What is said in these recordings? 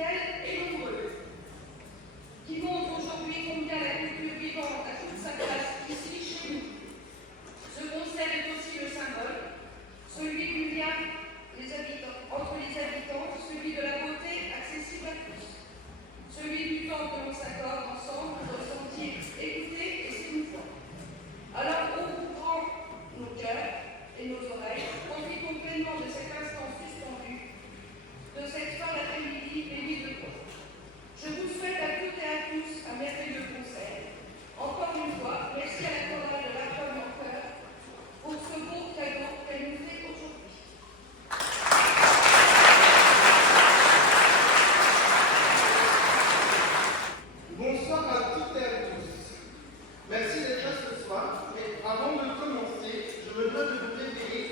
plurielle et nombreuse, qui montre aujourd'hui combien la culture vivante a toute sa place ici, chez nous. Ce concert est aussi le symbole, celui du lien entre les habitants, celui de la beauté accessible à tous, celui du temps que l'on s'accorde ensemble pour ressentir, écouter et s'émouvoir. Alors, ouvrons nos cœurs et nos oreilles, profitons pleinement de cet instant suspendu, de cette fin d'après-midi bénie de quoi. Je vous souhaite à toutes et à tous un merveilleux concert. Encore une fois, merci à la chorale de l'Arcole en chœur pour ce beau cadeau qu'elle nous fait aujourd'hui. Bonsoir à toutes et à tous. Merci d'être là ce soir, mais avant de commencer, je me dois de vous révéler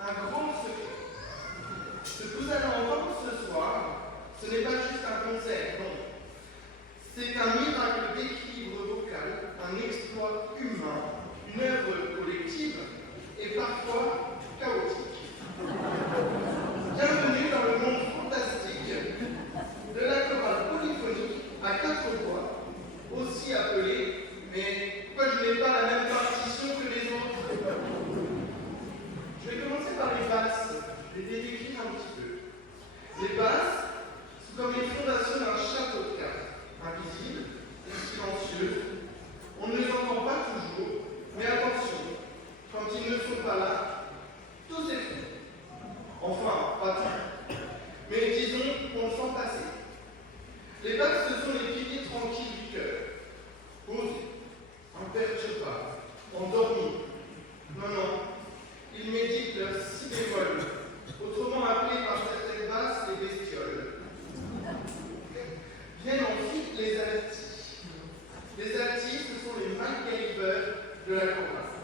un grand secret. Ce que vous allez entendre ce soir, ce n'est pas juste un concert, non. C'est un miracle d'équilibre vocal, un exploit humain, une œuvre collective et parfois chaotique. Bienvenue dans le monde fantastique de la chorale polyphonique à 4 voix, aussi appelée, mais pourquoi je n'ai pas la même partition que les autres? Je vais commencer par les basses, je vais les décrire un petit peu. Les basses sont comme les fondations d'un château de cartes, invisibles et silencieuses. On ne les entend pas toujours, mais attention, quand ils ne sont pas là, tout s'effondre. Enfin, pas tout. Mais disons qu'on le sent passer. Les basses, ce sont les piliers tranquilles du cœur. Posés, imperturbables, endormis. Non, non, ils méditent leur si bémol, autrement appelés par certaines basses les bestioles. Viennent ensuite les altis. Les altis, ce sont les MacGyver de la chorale.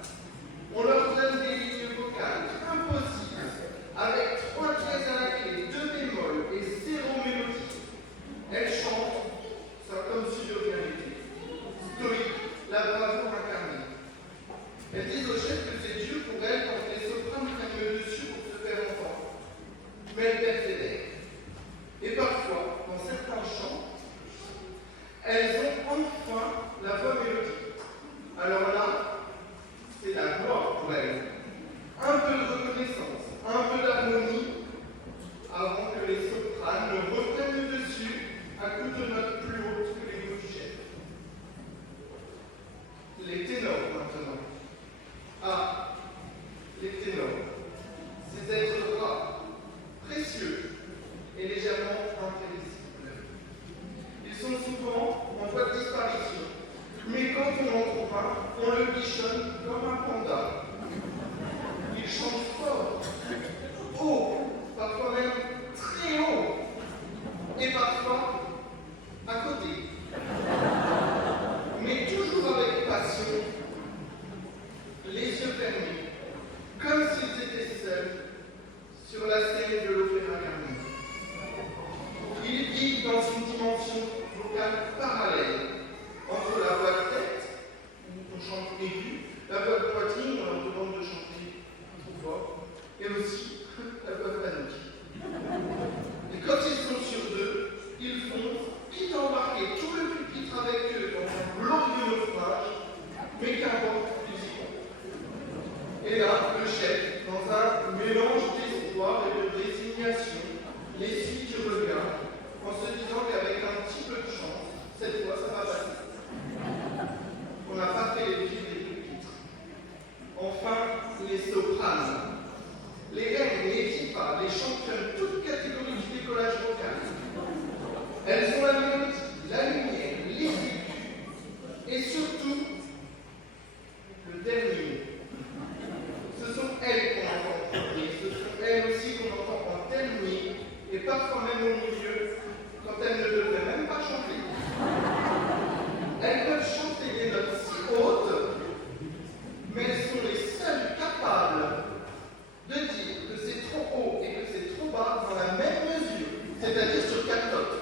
On leur donne des lignes vocales impossibles, avec 3 dièses à la clé, 2 bémols et 0 mélodie. Elles chantent, ça comme si de rien n'était. Stoïque, la bravoure incarnée. Elles disent au chef que c'est Dieu pour elles quand les sopranes prennent le dessus pour se faire entendre. Mais elles persévèrent. Et parfois, dans certains chants, elles ont enfin la voix mélodique. Alors là, c'est la gloire pour elles. Un peu de reconnaissance, un peu d'harmonie, avant que les sopranes ne reprennent le dessus à coups de notes plus hautes que les mots du chef. Les ténors maintenant. Ah, les ténors. Ces êtres rares, précieux et légèrement imprévisibles. Ils sont souvent en voie de disparition, mais quand on en trouve un, on le bichonne comme un panda. Ils chantent fort, haut, parfois même très haut, et parfois à côté. Mais toujours avec passion, les yeux fermés, comme s'ils étaient seuls sur la scène de l'opéra Garnier. Ils vivent dans une dimension vocale parallèle entre la voix de tête, où on chante aigu, la voix de poitrine, où on leur demande de chanter trop fort, et aussi la voix de panique. Et quand ils sont sur deux, ils foncent, quitte à embarquer tout le pupitre avec eux dans un glorieux naufrage, mais qu'importe, ils y vont. Et là, le chef, dans un mélange d'espoir et de résignation, les suit du regard, en se disant qu'avec un petit peu de chance, cette fois, ça va passer. On n'a pas fait les pieds des pupitres. Enfin, les sopranes. Les reines, les divas, les championnes, toutes catégories du décollage vocal. Elles ont la mélodie, la lumière, les aigus, et surtout, le dernier. Ce sont elles qu'on entend en premier, ce sont elles aussi qu'on entend en dernier, et parfois même au milieu, quand elles ne devraient même pas chanter. Elles peuvent chanter des notes si hautes, mais elles sont les seules capables de dire que c'est trop haut et que c'est trop bas dans la même mesure, c'est-à-dire sur 4 notes.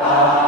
Amen.